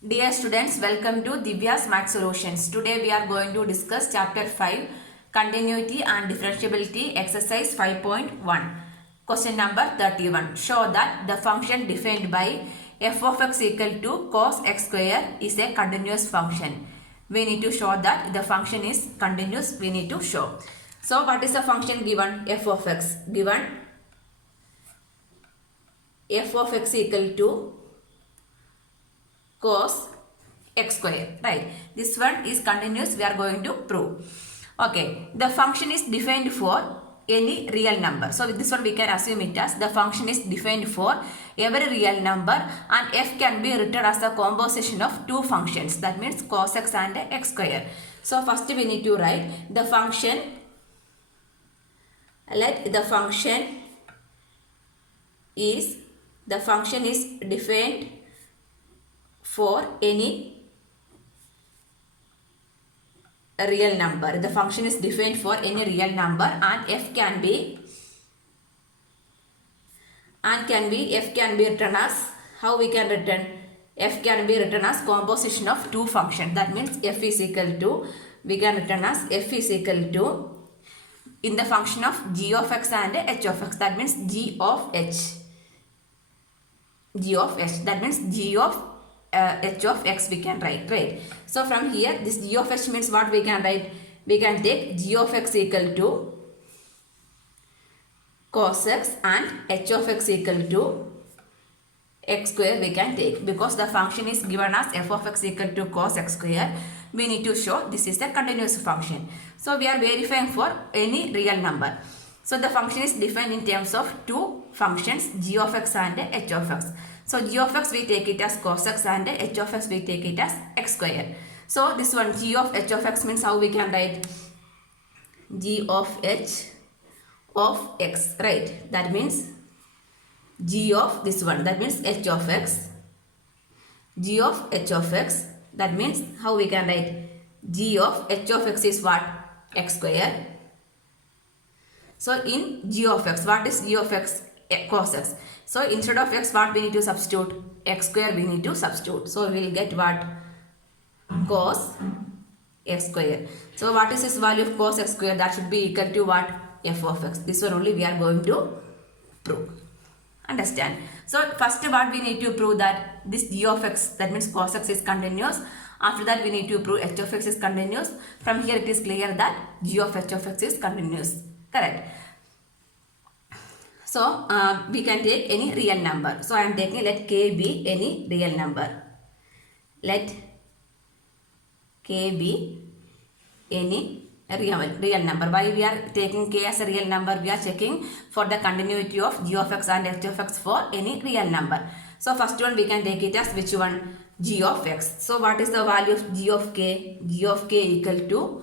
Dear students, welcome to Divya's Math Solutions. Today we are going to discuss Chapter 5, Continuity and Differentiability, Exercise 5.1. Question number 31. Show that the function defined by f of x equal to cos x square is a continuous function. We need to show that the function is continuous. We need to show. So what is the function given? F of x. Given f of x equal to cos x square, right? This one is continuous. We are going to prove. Okay, the function is defined for any real number. So with this one we can assume it as the function is defined for every real number, and f can be written as a composition of two functions. That means cos x and x square. So first we need to write the function. Let the function is defined for any real number. The function is defined for any real number, and f can be written as, how we can written? F can be written as composition of two functions. That means f is equal to, we can written as f is equal to in the function of g of x and h of x. That means g of h. That means g of h of x we can write, right? So from here this g of h means what we can write? We can take g of x equal to cos x and h of x equal to x square we can take, because the function is given as f of x equal to cos x square. We need to show this is a continuous function. So we are verifying for any real number. So the function is defined in terms of two functions, g of x and h of x. So g of x we take it as cos x and h of x we take it as x square. So this one g of h of x means how we can write? G of h of x, right? That means g of this one, that means h of x. G of h of x, that means how we can write? G of h of x is what? X square. So in g of x, what is g of x? Cos x. So instead of x, what we need to substitute? X square we need to substitute. So we will get what? Cos x square. So what is this value of cos x square? That should be equal to what? F of x. This one only we are going to prove. Understand? So first what we need to prove? That this g of x, that means cos x, is continuous. After that we need to prove h of x is continuous. From here it is clear that g of h of x is continuous. Correct? So we can take any real number. So I am taking, let k be any real number. Let k be any real number. Why we are taking k as a real number? We are checking for the continuity of g of x and h of x for any real number. So first one we can take it as which one? G of x. So what is the value of g of k? G of k equal to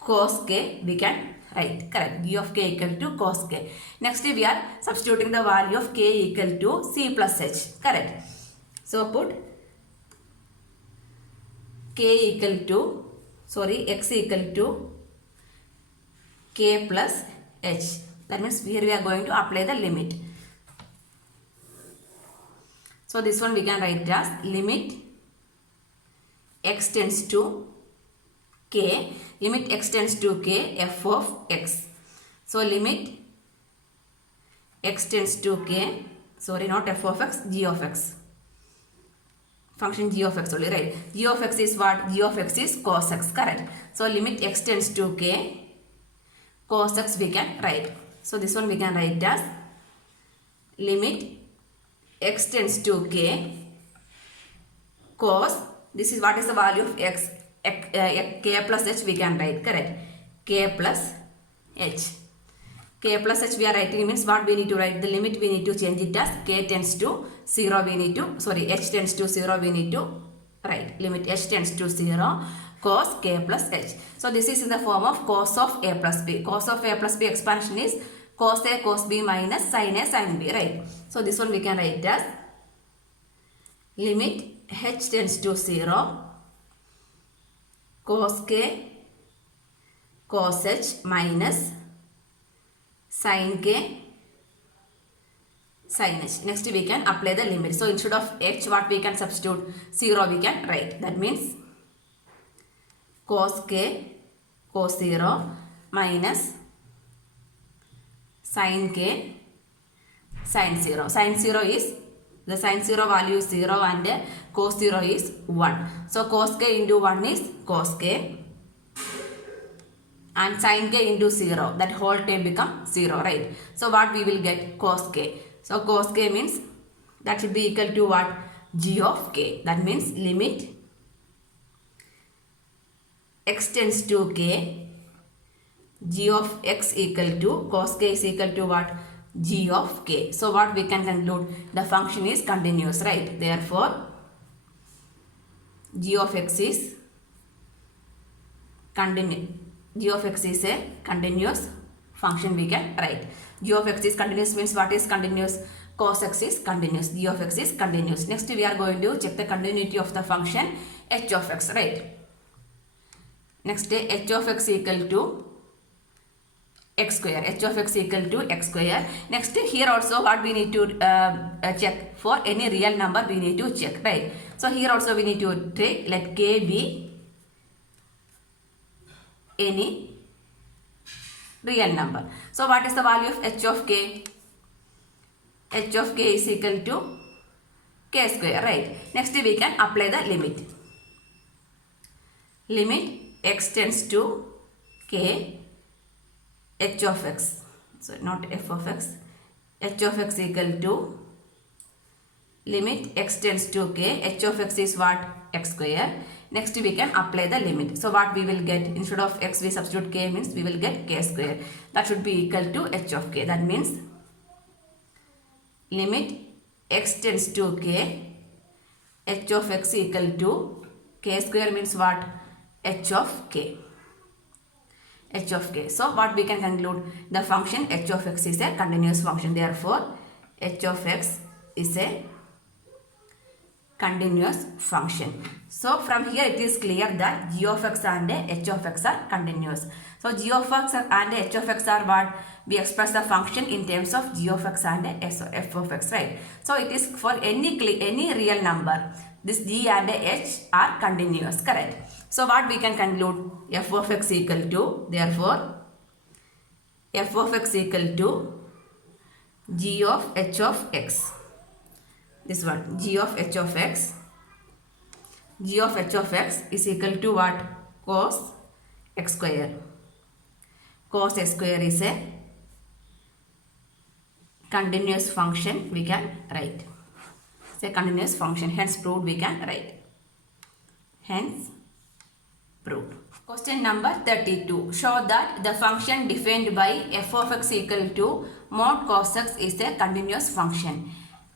cos k we can write. Correct. G of k equal to cos k. Next we are substituting the value of k equal to c plus h. Correct. So put k equal to, x equal to k plus h. That means here we are going to apply the limit. So this one we can write as limit x tends to k, limit x tends to k, f of x. So limit x tends to k, not f of x, g of x. Function g of x only, right? G of x is what? G of x is cos x, correct? So limit x tends to k, cos x we can write. So this one we can write as limit x tends to k, cos, this is what is the value of x, k plus h we can write, correct? K plus h. K plus h we are writing means what we need to write? The limit we need to change it as k tends to 0 we need to, h tends to 0 we need to write. Limit h tends to 0, cos k plus h. So this is in the form of cos of a plus b. Cos of a plus b expansion is cos a cos b minus sin a sin b, right? So this one we can write as limit h tends to 0, cos k cos h minus sin k sin h. Next we can apply the limit. So instead of h, what we can substitute? 0 we can write. That means cos k cos 0 minus sin k sin 0. Sin 0 is, the sin 0 value is 0 and cos 0 is 1. So cos k into 1 is cos k and sin k into 0. That whole term becomes 0, right? So what we will get? Cos k. So cos k means that should be equal to what? G of k. That means limit x tends to k, g of x equal to cos k is equal to what? G of k. So what we can conclude? The function is continuous, right? Therefore, g of x is continuous. G of x is a continuous function we can write. G of x is continuous means what is continuous? Cos x is continuous. G of x is continuous. Next we are going to check the continuity of the function h of x, right? Next h of x equal to x square. H of x equal to x square. Next here also what we need to check? For any real number we need to check, right? So here also we need to take, let k be any real number. So what is the value of h of k? H of k is equal to k square, right? Next we can apply the limit. Limit x tends to k h of x. So not f of x. H of x equal to limit x tends to k. H of x is what? X square. Next we can apply the limit. So what we will get? Instead of x we substitute k, means we will get k square. That should be equal to h of k. That means limit x tends to k, h of x equal to k square means what? H of k. H of k. So what we can conclude? The function h of x is a continuous function. Therefore, h of x is a continuous function. So from here it is clear that g of x and h of x are continuous. So g of x and h of x are what? We express the function in terms of g of x and f of x, right? So it is for any real number. This g and h are continuous, correct? So what we can conclude? F of x equal to, therefore f of x equal to g of h of x. This one, g of h of x. G of h of x is equal to what? Cos x square. Cos x square is a continuous function we can write. It's a continuous function, hence proved we can write. Hence proved. Question number 32. Show that the function defined by f of x equal to mod cos x is a continuous function.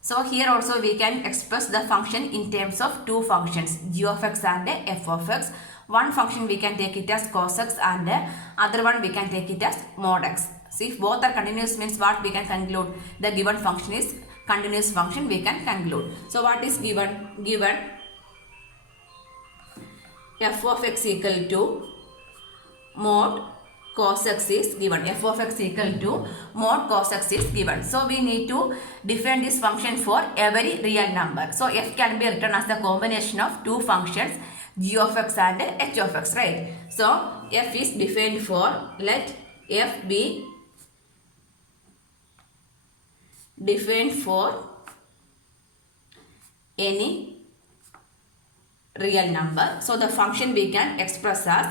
So here also we can express the function in terms of two functions, g of x and f of x. One function we can take it as cos x and other one we can take it as mod x. So if both are continuous means what we can conclude? The given function is continuous function we can conclude. So what is given? Given f of x equal to mod cos x is given. F of x equal to mod cos x is given. So we need to define this function for every real number. So f can be written as the combination of two functions, g of x and h of x, right? So f is defined for, let f be defined for any real number. So the function we can express as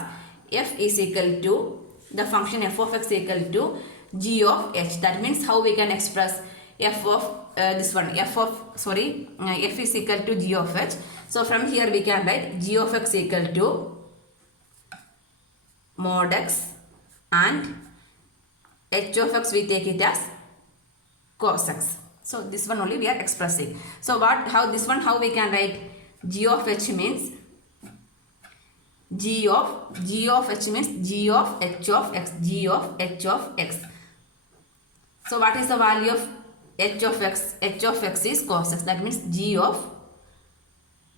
f is equal to, the function f of x equal to g of h. That means how we can express f of f is equal to g of h. So from here we can write g of x equal to mod x and h of x we take it as cos x. So this one only we are expressing. So how we can write? G of h means g of h means g of h of x, g of h of x. So what is the value of h of x? H of x is cos x. That means g of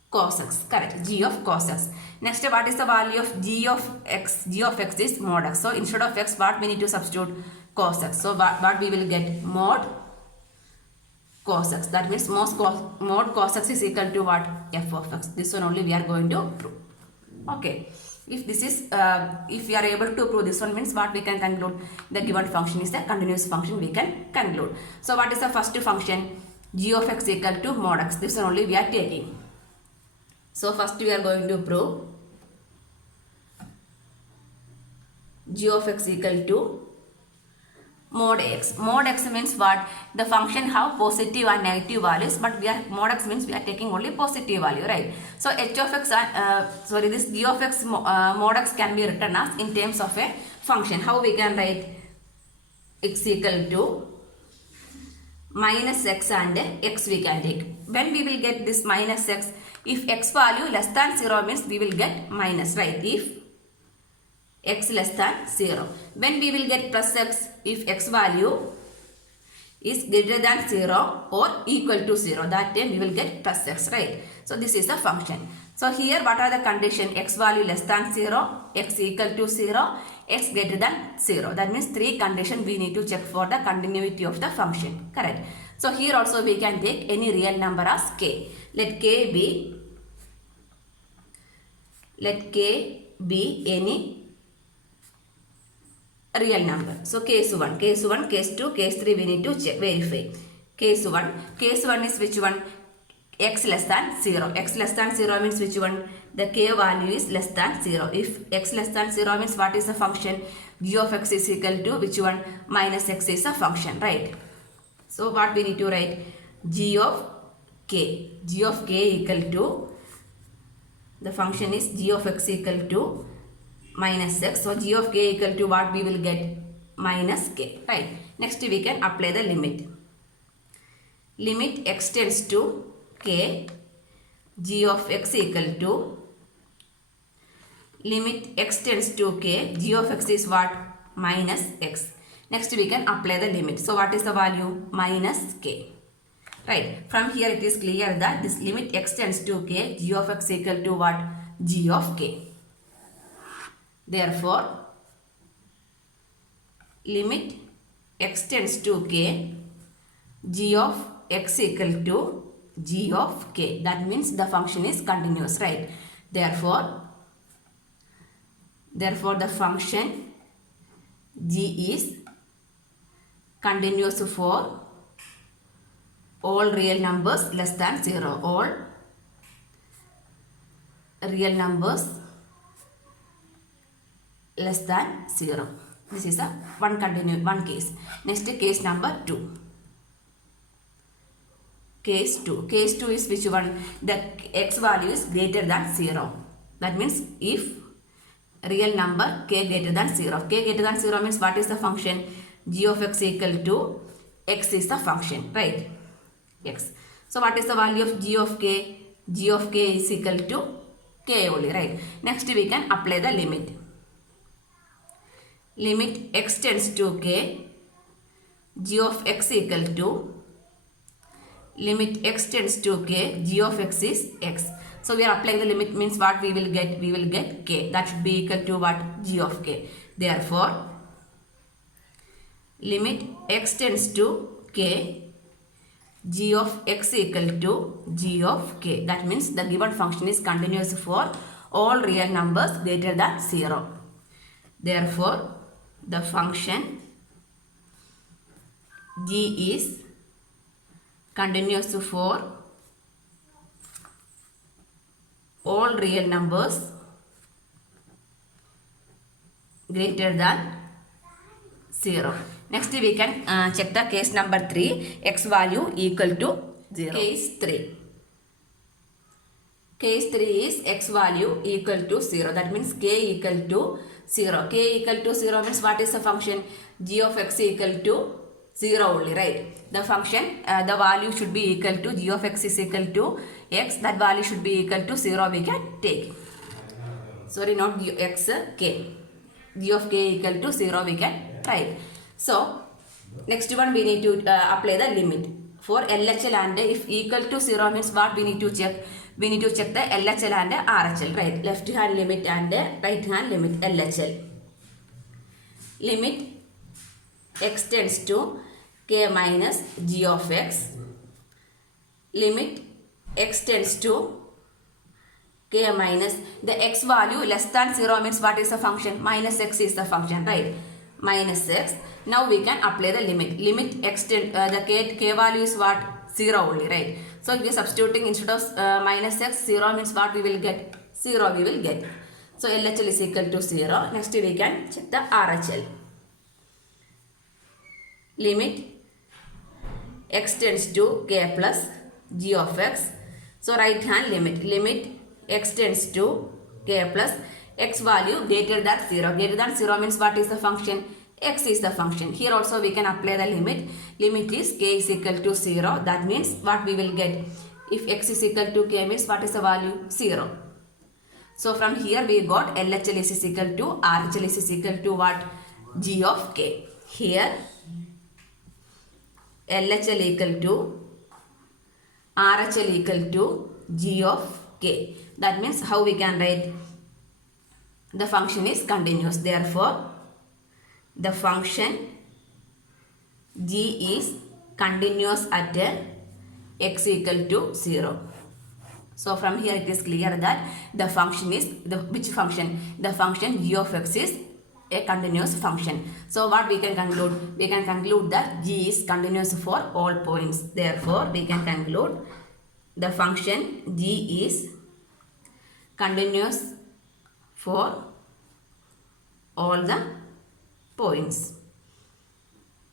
cos x, correct? G of cos x. Next, what is the value of g of x? G of x is mod x. So instead of x, what we need to substitute? Cos x. So what we will get? Mod cos x. That means mod cos x is equal to what? F of x. This one only we are going to prove. Okay. If this is, if we are able to prove this one, means what we can conclude? The given function is a continuous function, we can conclude. So what is the first function? G of x equal to mod x. This one only we are taking. So first we are going to prove g of x equal to mod x. Mod x means what? The function have positive and negative values, but we are mod x means we are taking only positive value, right? So h of x, this g of x mod x can be written as in terms of a function. How we can write? X equal to minus x and x we can take. When we will get this minus x? If x value less than 0 means we will get minus, right? If x less than 0. When we will get plus x? If x value is greater than 0 or equal to 0. That time we will get plus x, right? So this is the function. So here what are the conditions? X value less than 0, x equal to 0, x greater than 0. That means 3 conditions we need to check for the continuity of the function. Correct. So here also we can take any real number as k. Let k be any real number. So case 1, case 1, case 2, case 3 we need to check, verify. Case 1 is which one? X less than 0. X less than 0 means which one? The k value is less than 0. If x less than 0 means what is the function? G of x is equal to which one? Minus x is a function, right? So what we need to write? G of k. G of k equal to, the function is g of x equal to minus x. So g of k equal to what we will get? Minus k, right? Next we can apply the limit. Limit x tends to k, g of x equal to, limit x tends to k, g of x is what? Minus x. Next we can apply the limit. So what is the value? Minus k. Right. From here it is clear that this limit x tends to k, g of x equal to what? G of k. Therefore, limit x tends to k, g of x equal to g of k. That means the function is continuous, right? Therefore the function g is continuous for all real numbers less than 0. All real numbers less than 0. This is a one case. Next case number 2. Case 2. Case 2 is which one? The x value is greater than 0. That means if real number k greater than 0. K greater than 0 means what is the function? G of x equal to x is the function, right? X. So what is the value of g of k? G of k is equal to k only, right? Next we can apply the limit. Limit x tends to k, g of x equal to, limit x tends to k, g of x is x. So we are applying the limit means what we will get? We will get k. That should be equal to what? G of k. Therefore, limit x tends to k, g of x equal to g of k. That means the given function is continuous for all real numbers greater than 0. Therefore, the function g is continuous for all real numbers greater than 0. Next we can check the case number 3, x value equal to 0. Case 3. Case 3 is x value equal to 0. That means k equal to 0. K equal to 0 means what is the function? G of x equal to 0 only, right? The function, the value should be equal to, g of x is equal to x. That value should be equal to 0 we can take. Sorry, not g x, k. G of k equal to 0 we can write. So, next one we need to apply the limit. For LHL and if equal to 0 means what we need to check? We need to check the LHL and RHL, right? Left hand limit and right hand limit, LHL. Limit x tends to k minus g of x. limit x tends to k minus the x value less than 0 means what is the function? Minus x is the function, right? Minus x. Now we can apply the limit. Limit x the k value is what? 0 only, right? So if we are substituting instead of minus x, 0 means what we will get? 0 we will get. So LHL is equal to 0. Next we can check the RHL. Limit x tends to k plus g of x. So right hand limit x tends to k plus x value greater than 0. Greater than 0 means what is the function? X is the function. Here also we can apply the limit. Limit is k is equal to 0. That means what we will get? If x is equal to k means what is the value? 0. So from here we got LHL is equal to RHL is equal to what? G of k. Here LHL equal to RHL equal to G of k. That means how we can write? The function is continuous. Therefore, the function g is continuous at x equal to 0. So from here it is clear that the function is which function? The function g of x is a continuous function. So what we can conclude? We can conclude that g is continuous for all points. Therefore, we can conclude the function g is continuous for all the points.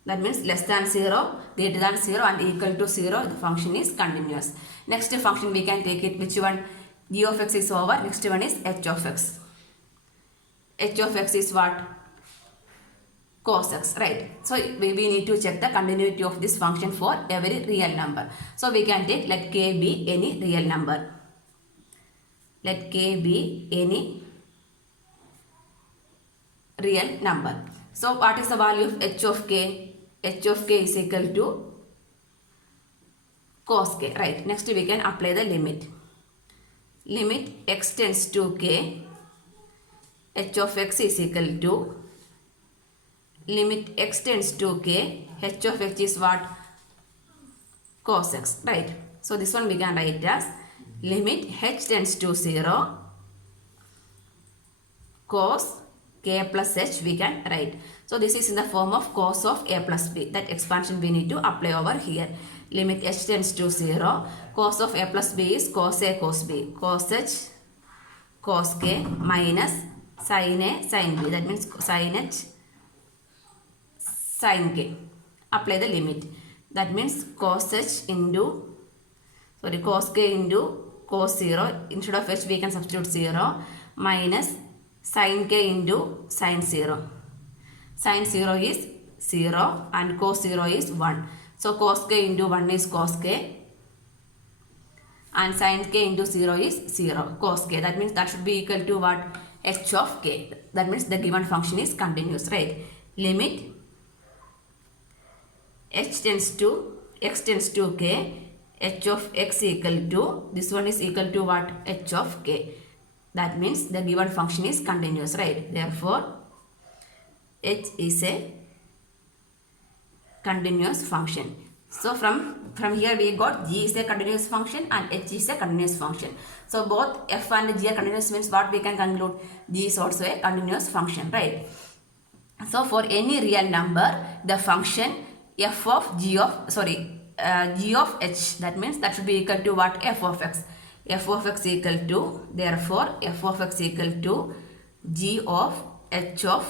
That means less than 0, greater than 0 and equal to 0, the function is continuous. Next function we can take it, which one? G of x is over. Next one is h of x. H of x is what? Cos x, right? So we need to check the continuity of this function for every real number. So we can take, let k be any real number. Let k be any real number. So what is the value of h of k? H of k is equal to cos k, right? Next we can apply the limit. Limit x tends to k, h of x is equal to limit x tends to k, h of x is what? Cos x, right? So this one we can write as limit h tends to 0, cos k plus h we can write. So this is in the form of cos of a plus b. That expansion we need to apply over here. Limit h tends to 0, cos of a plus b is cos a cos b, cos h cos k minus sin a sin b. That means sin h sin k. Apply the limit. That means cos h into, cos k into cos 0. Instead of h we can substitute 0 minus sin k into sin 0. Sin 0 is 0 and cos 0 is 1. So cos k into 1 is cos k and sin k into 0 is 0 cos k. That means that should be equal to what? H of k. That means the given function is continuous, right? Limit x tends to k, h of x equal to, this one is equal to what? H of k. That means the given function is continuous, right? Therefore, h is a continuous function. So from here we got g is a continuous function and h is a continuous function. So both f and g are continuous means what we can conclude? G is also a continuous function, right? So for any real number, the function f of g of h, that means that should be equal to what? F of x. F of x equal to, therefore f of x equal to g of h of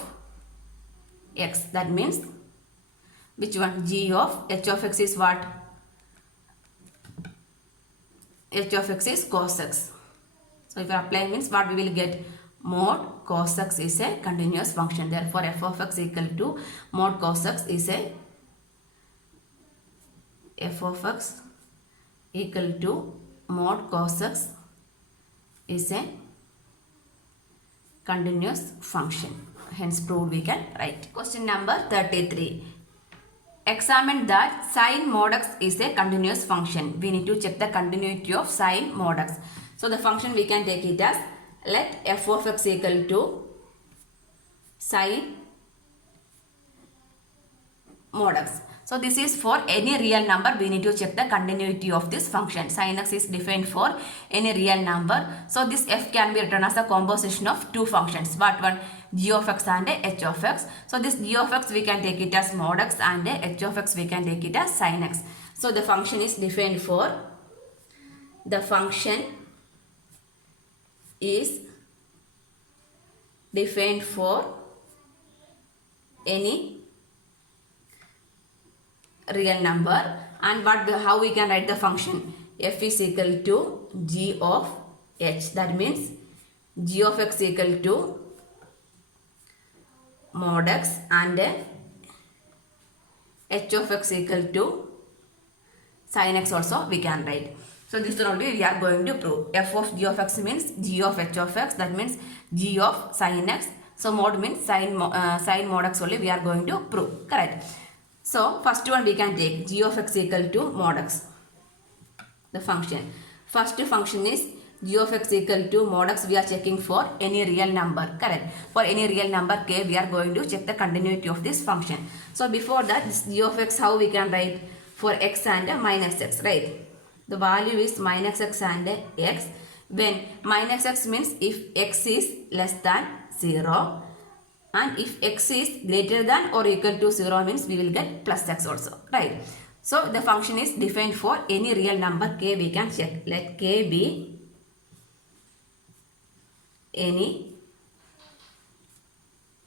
x. That means which one? G of h of x is what? H of x is cos x. So if you apply means what we will get? Mod cos x is a continuous function. Therefore f of x equal to mod cos x is a f of x equal to mod cos x is a continuous function. Hence proved we can write. Question number 33. Examine that sin mod x is a continuous function. We need to check the continuity of sin mod x. So the function we can take it as, let f of x equal to sin mod x. So this is for any real number. We need to check the continuity of this function. Sin x is defined for any real number. So this f can be written as a composition of two functions. What one? G of x and h of x. So this g of x we can take it as mod x and h of x we can take it as sin x. So the function is defined for, the function is defined for any real number. And how we can write the function? F is equal to g of h. That means g of x equal to mod x and h of x equal to sin x also we can write. So this one only we are going to prove. F of g of x means g of h of x. That means g of sin x. So mod means sin mod x only we are going to prove. Correct. So first one we can take g of x equal to mod x. The function. First function is g of x equal to mod x. We are checking for any real number. Correct. For any real number k, we are going to check the continuity of this function. So before that, this g of x, how we can write? For x and minus x, right? The value is minus x and x. When minus x means if x is less than 0. And if x is greater than or equal to 0 means we will get plus x also, right? So the function is defined for any real number k we can check. Let k be any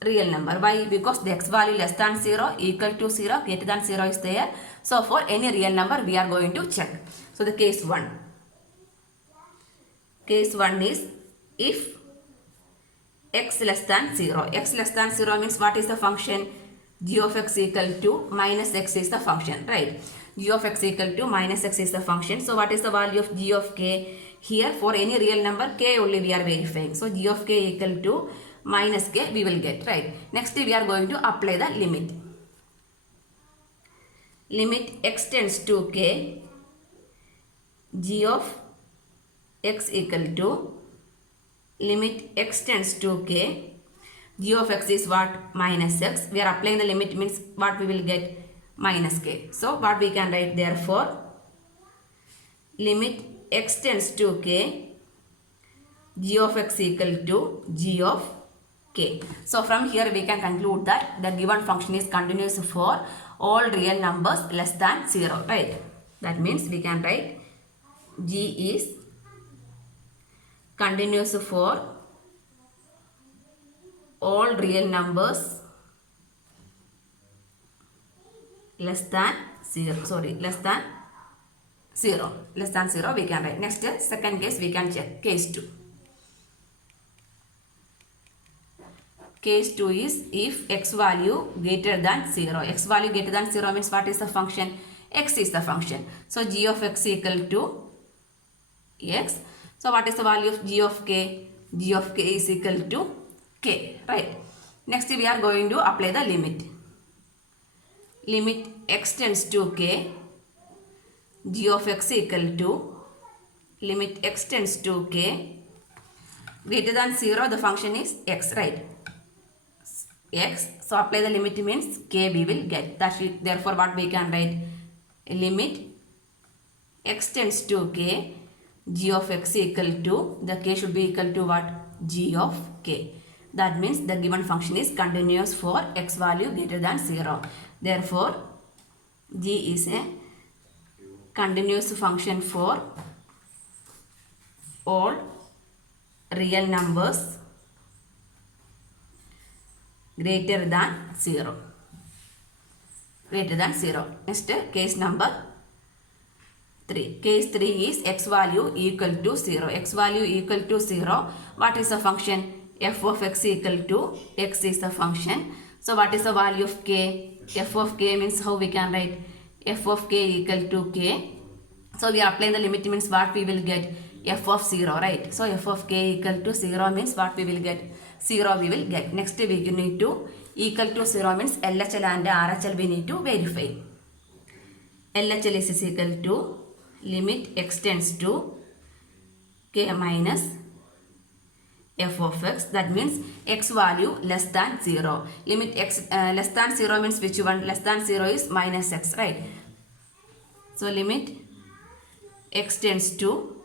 real number. Why? Because the x value less than 0, equal to 0, greater than 0 is there. So for any real number we are going to check. So the case 1. Case 1 is if x less than 0. X less than 0 means what is the function? G of x equal to minus x is the function, right? G of x equal to minus x is the function. So what is the value of g of k? Here for any real number k only we are verifying. So g of k equal to minus k we will get, right? Next we are going to apply the limit. Limit x tends to k, g of x equal to limit x tends to k, g of x is what? Minus x. We are applying the limit means what we will get? Minus k. So what we can write? Therefore limit x tends to k, g of x equal to g of k. So from here we can conclude that the given function is continuous for all real numbers less than 0, right? That means we can write g is continuous for all real numbers less than 0. Less than 0. Less than 0 we can write. Next, second case we can check. Case 2. Case 2 is if x value greater than 0. X value greater than 0 means what is the function? X is the function. So g of x equal to x. So what is the value of g of k? G of k is equal to k, right? Next we are going to apply the limit. Limit x tends to k, g of x equal to limit x tends to k, greater than 0 the function is x, right? X. So apply the limit means k we will get. Therefore what we can write? Limit x tends to k, g of x equal to, the k should be equal to what? G of k. That means the given function is continuous for x value greater than 0. Therefore g is a continuous function for all real numbers greater than 0. Greater than 0. Next, case number 3. Case 3 is x value equal to 0. X value equal to 0. What is the function? F of x equal to x is the function. So what is the value of k? F of k means how we can write? F of k equal to k. So we are applying the limit means what we will get? F of 0, right? So f of k equal to 0 means what we will get? 0 we will get. Next we need to equal to 0 means LHL and RHL we need to verify. LHL is equal to limit x tends to k minus f of x. That means x value less than 0. Limit x less than 0 means which one? Less than 0 is minus x, right? So limit x tends to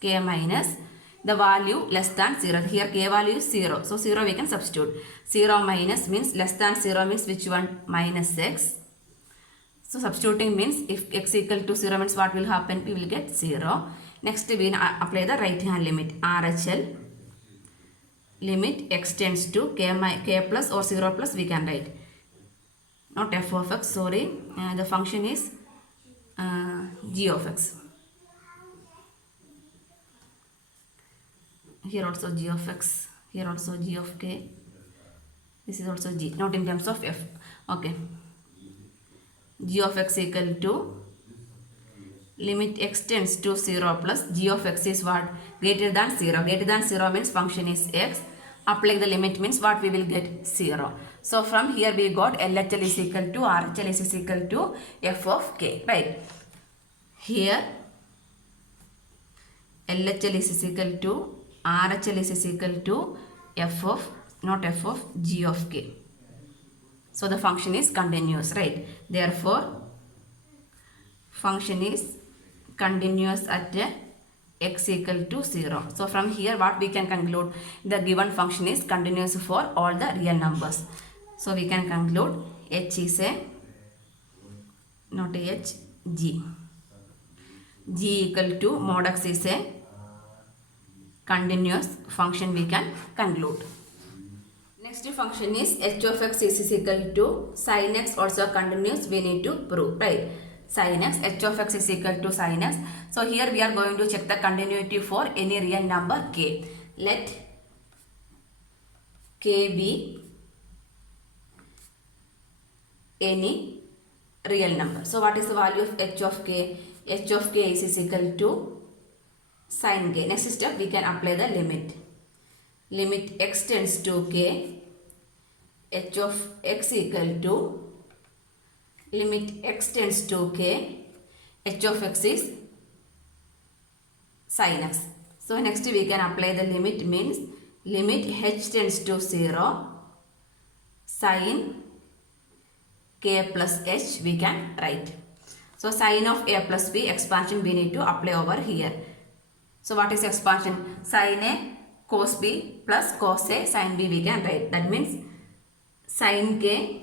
k minus the value less than 0. Here k value is 0. So 0 we can substitute. 0 minus means less than 0 means which one? Minus x. So substituting means if x equal to 0 means what will happen? We will get 0. Next we apply the right hand limit. RHL limit x tends to k plus or 0 plus we can write. Not f of x, sorry. The function is g of x. Here also g of x. Here also g of k. This is also g. Not in terms of f. Okay. G of x equal to limit x tends to 0 plus g of x is what? Greater than 0. Greater than 0 means function is x. Apply the limit means what we will get? 0. So from here we got LHL is equal to RHL is equal to f of k. Right. Here LHL is equal to RHL is equal to f of, not f of, g of k. So the function is continuous, right? Therefore, function is continuous at x equal to 0. So from here what we can conclude? The given function is continuous for all the real numbers. So we can conclude h is a, not h, g. G equal to mod x is a continuous function we can conclude. Next function is h of x is equal to sin x also continuous we need to prove, right? Sin x, h of x is equal to sin x. So here we are going to check the continuity for any real number k. Let k be any real number. So what is the value of h of k? H of k is equal to sin k. Next step we can apply the limit. Limit x tends to k, h of x equal to limit x tends to k, h of x is sin x. So next we can apply the limit means limit h tends to 0, sin k plus h we can write. So sin of a plus b expansion we need to apply over here. So what is expansion? Sin a cos b plus cos a sin b we can write. That means sin k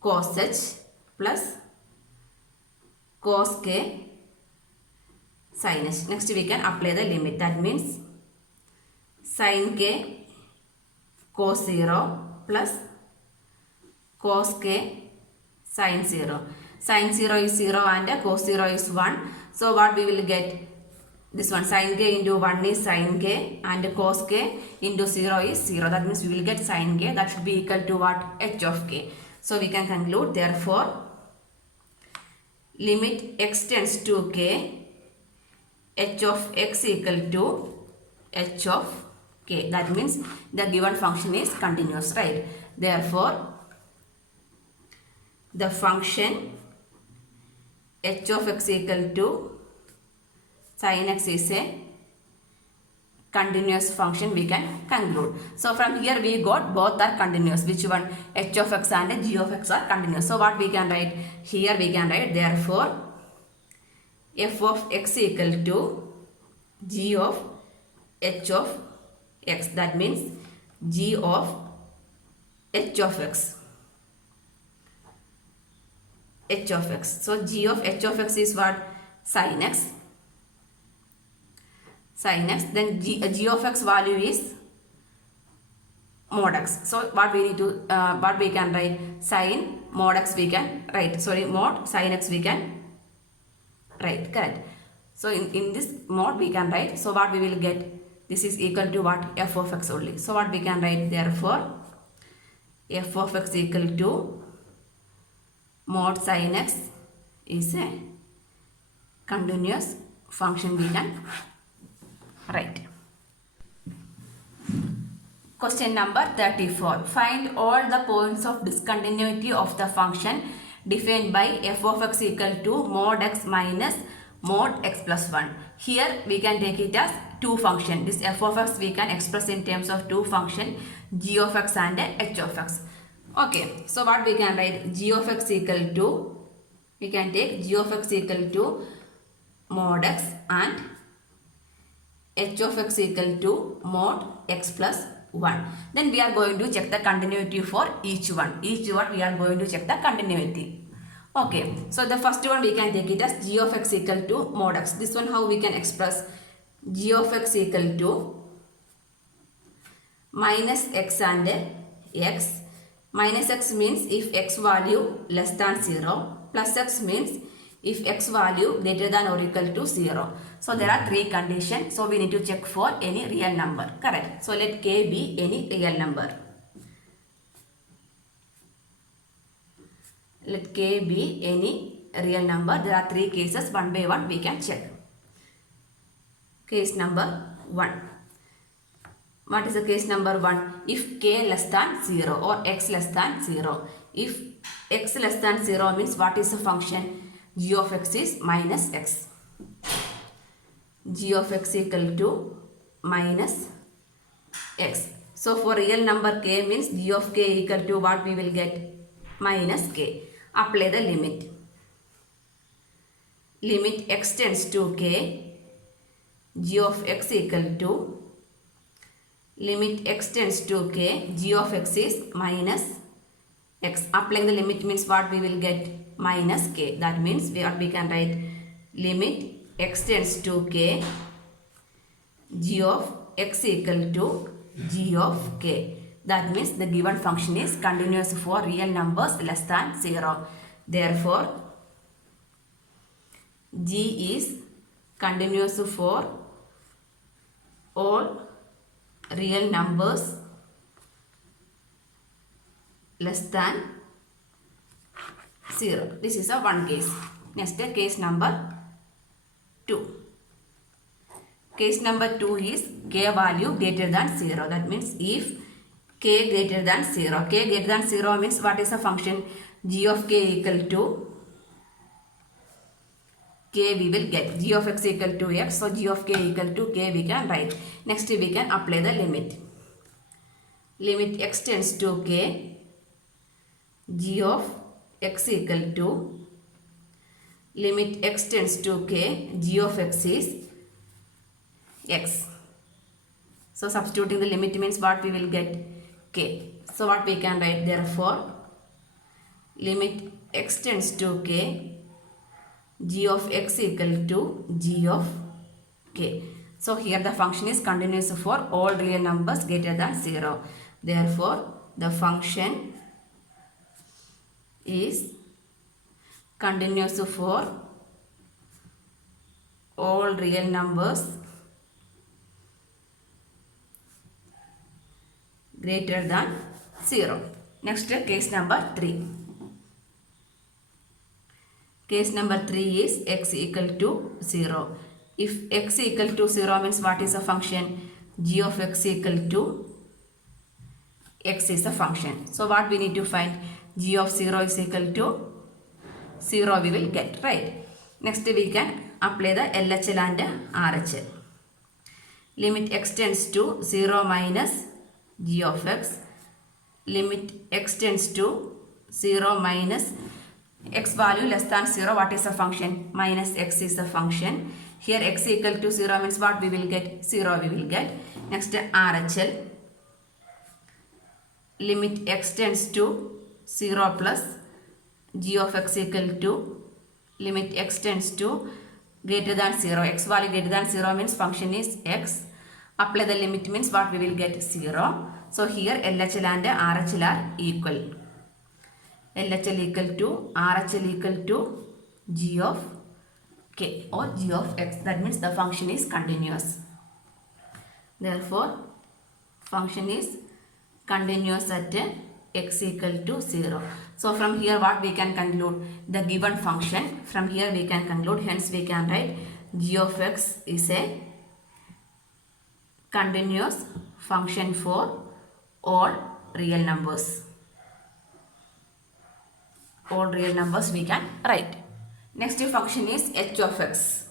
cos h plus cos k sin h. Next we can apply the limit. That means sin k cos 0 plus cos k sin 0. Sin 0 is 0 and cos 0 is 1. So what we will get? This one sin k into 1 is sin k and cos k into 0 is 0. That means we will get sin k. That should be equal to what? H of k. So we can conclude therefore limit x tends to k, h of x equal to h of k. That means the given function is continuous, right? Therefore the function h of x equal to sin x is a continuous function we can conclude. So from here we got both are continuous. Which one? H of x and g of x are continuous. So what we can write? Here we can write therefore f of x equal to g of h of x. That means g of h of x. H of x. So g of h of x is what? Sin x. Sin x. Then g of x value is mod x. So what we need to what we can write? Sin mod x we can write. Sorry, mod sin x we can write. Correct. So in this mod we can write. So what we will get? This is equal to what? F of x only. So what we can write? Therefore f of x equal to mod sin x is a continuous function we can write. Question number 34. Find all the points of discontinuity of the function defined by f of x equal to mod x minus mod x plus 1. Here we can take it as two function. This f of x we can express in terms of two function, g of x and h of x. Okay, so what we can write? G of x equal to, we can take g of x equal to mod x and h of x equal to mod x plus 1. Then we are going to check the continuity for each one. Each one we are going to check the continuity. Okay, so the first one we can take it as g of x equal to mod x. This one how we can express? G of x equal to minus x and x. Minus x means if x value less than 0. Plus x means if x value greater than or equal to 0. So there are three conditions. So we need to check for any real number. Correct. So let k be any real number. Let k be any real number. There are three cases. One by one we can check. Case number 1. What is the case number 1? If k less than 0 or x less than 0. If x less than 0 means what is the function? G of x is minus x. G of x equal to minus x. So for real number k means g of k equal to what we will get? Minus k. Apply the limit. Limit x tends to k. G of x equal to, limit x tends to k, g of x is minus x. Applying the limit means what we will get? Minus k. That means we can write limit x tends to k, g of x equal to g of k. That means the given function is continuous for real numbers less than 0. Therefore, g is continuous for all real numbers less than 0. This is a one case. Next, case number 2. Case number 2 is k value greater than 0. That means if k greater than 0. K greater than 0 means what is the function? G of k equal to k we will get. G of x equal to x. So g of k equal to k we can write. Next we can apply the limit. Limit x tends to k, g of x equal to, limit x tends to k, g of x is x. So substituting the limit means what we will get? K. So what we can write? Therefore, limit x tends to k, g of x equal to g of k. So here the function is continuous for all real numbers greater than 0. Therefore, the function is continuous for all real numbers greater than 0. Next, case number 3. Case number 3 is x equal to 0. If x equal to 0 means what is the function? G of x equal to x is the function. So what we need to find? G of 0 is equal to 0 we will get, right? Next we can apply the LHL and RHL. Limit x tends to 0 minus g of x. Limit x tends to 0 minus x value less than 0. What is the function? Minus x is the function. Here x equal to 0 means what we will get? 0 we will get. Next RHL. Limit x tends to 0 plus g of x equal to, limit x tends to greater than 0. X value greater than 0 means function is x. Apply the limit means what we will get? 0. So here LHL and RHL are equal. LHL equal to RHL equal to g of k or g of x. That means the function is continuous. Therefore, function is continuous at x equal to 0. So from here what we can conclude? The given function. From here we can conclude. Hence we can write g of x is a continuous function for all real numbers. All real numbers we can write. Next function is h of x.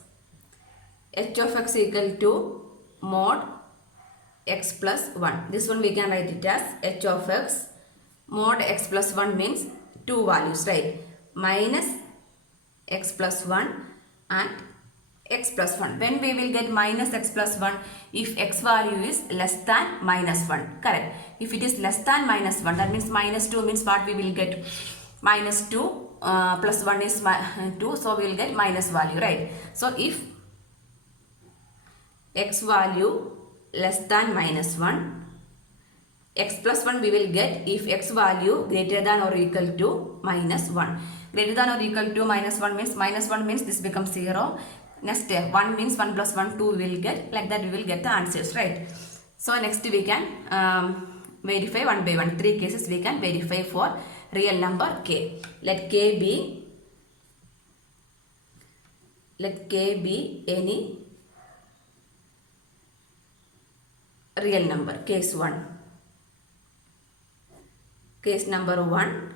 h of x equal to mod x plus 1. This one we can write it as h of x mod x plus 1 means two values, right? Minus x plus 1 and x plus 1. When we will get minus x plus 1? If x value is less than minus 1. Correct. If it is less than minus 1, that means minus 2 means what we will get? Minus 2 plus 1 is 2. So we will get minus value, right? So if x value less than minus 1, x plus 1 we will get if x value greater than or equal to minus 1. Greater than or equal to minus 1 means this becomes 0. Next 1 means 1 plus 1 2 we will get. Like that we will get the answers, right? So next we can verify one by one. 3 cases we can verify for real number k. Let k be any real number. Case 1. Case number 1.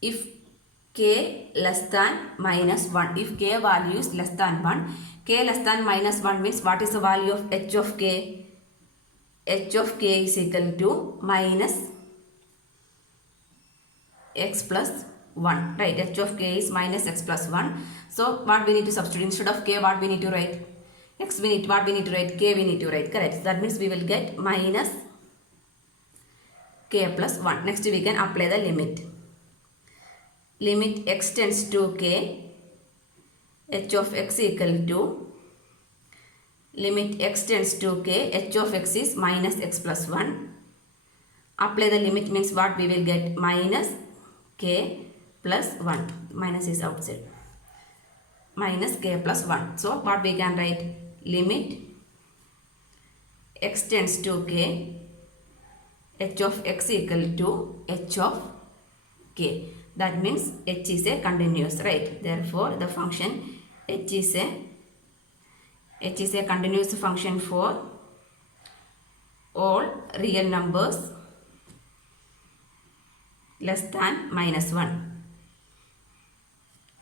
If k less than minus 1. If k value is less than 1. K less than minus 1 means what is the value of h of k? H of k is equal to minus x plus 1. Right. H of k is minus x plus 1. So what we need to substitute? Instead of k, what we need to write? X we need, what we need to write? K we need to write. Correct. So that means we will get minus k plus 1. Next we can apply the limit. Limit x tends to k, h of x equal to limit x tends to k, h of x is minus x plus 1. Apply the limit means what we will get? Minus k plus 1. Minus is outside. Minus k plus 1. So what we can write? Limit x tends to k, h of x equal to h of k. That means h is a continuous, right? Therefore the function h is a continuous function for all real numbers less than minus 1.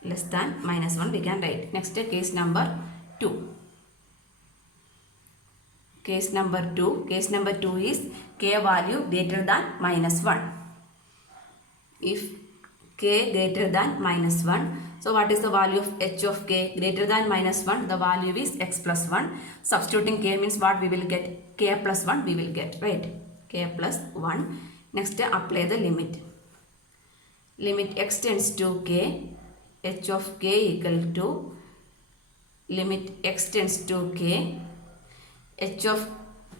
Less than minus 1 we can write. Next case number 2. Case number 2. Case number 2 is k value greater than minus 1. If k greater than minus 1. So what is the value of h of k? Greater than minus 1. The value is x plus 1. Substituting k means what we will get? K plus 1 we will get, right? K plus 1. Next apply the limit. Limit x tends to k, h of k equal to limit x tends to k, h of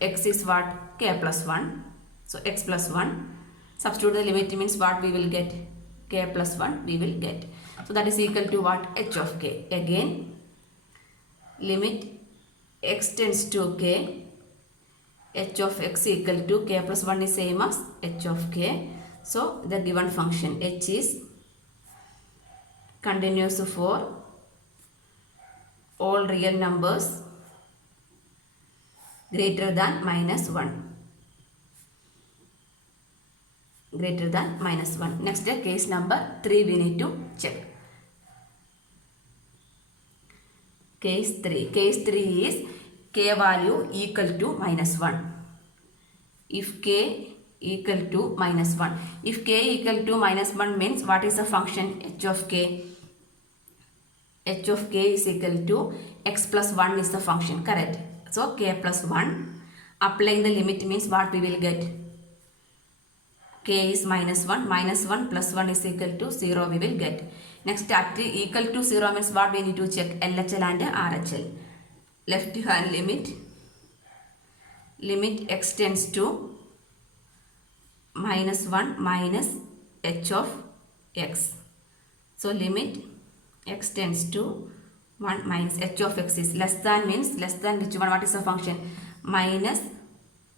x is what? K plus 1. So x plus 1. Substitute the limit means what we will get? K plus 1 we will get. So that is equal to what? H of k. Again limit x tends to k, h of x equal to k plus 1 is same as h of k. So the given function h is continuous for all real numbers greater than minus 1. Greater than minus 1. Next case number 3 we need to check. Case 3. Case 3 is k value equal to minus 1. If k equal to minus 1. If k equal to minus 1 means what is the function h of k? H of k is equal to x plus 1 is the function, correct? So k plus 1. Applying the limit means what we will get? K is minus 1. Minus 1 plus 1 is equal to 0 we will get. Next at equal to 0 means what we need to check? LHL and RHL. Left hand limit. Limit x tends to minus 1 minus h of x. So limit x tends to 1 minus h of x is less than means less than which one? What is the function? Minus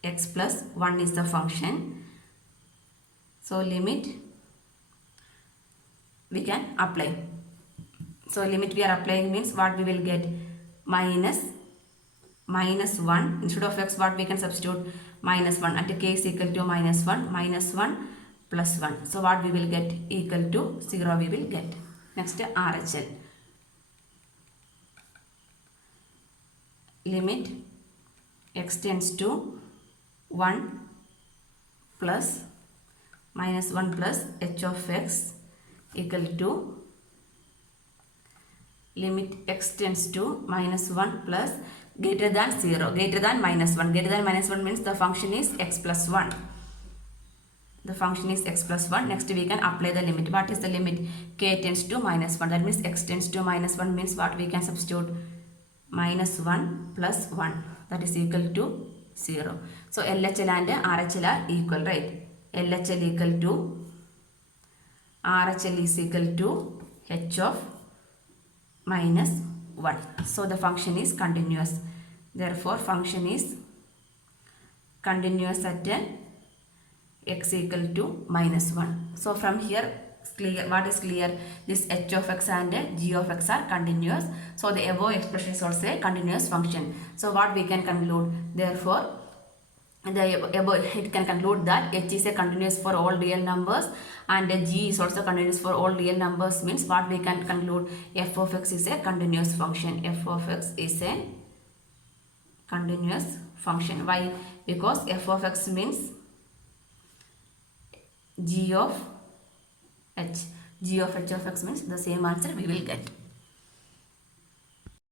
x plus 1 is the function. So limit we can apply. So limit we are applying means what we will get? Minus 1. Instead of x what we can substitute? Minus 1. At k is equal to minus 1. Minus 1 plus 1. So what we will get? Equal to 0 we will get. Next RHL. limit x tends to 1 plus minus 1 plus h of x equal to limit x tends to minus 1 plus greater than 0, greater than minus 1. Greater than minus 1 means the function is x plus 1. The function is x plus 1. Next we can apply the limit. What is the limit? K tends to minus 1. That means x tends to minus 1 means what we can substitute? Minus 1 plus 1. That is equal to 0. So LHL and RHL are equal, right? LHL equal to RHL is equal to h of minus 1. So the function is continuous. Therefore function is continuous at x equal to minus 1. So from here clear, what is clear? This h of x and g of x are continuous. So the above expression is also a continuous function. So what we can conclude? Therefore the above it can conclude that h is a continuous for all real numbers and g is also continuous for all real numbers, means what we can conclude? F of x is a continuous function. F of x is a continuous function. Why? Because f of x means g of h. G of h of x means the same answer we will get.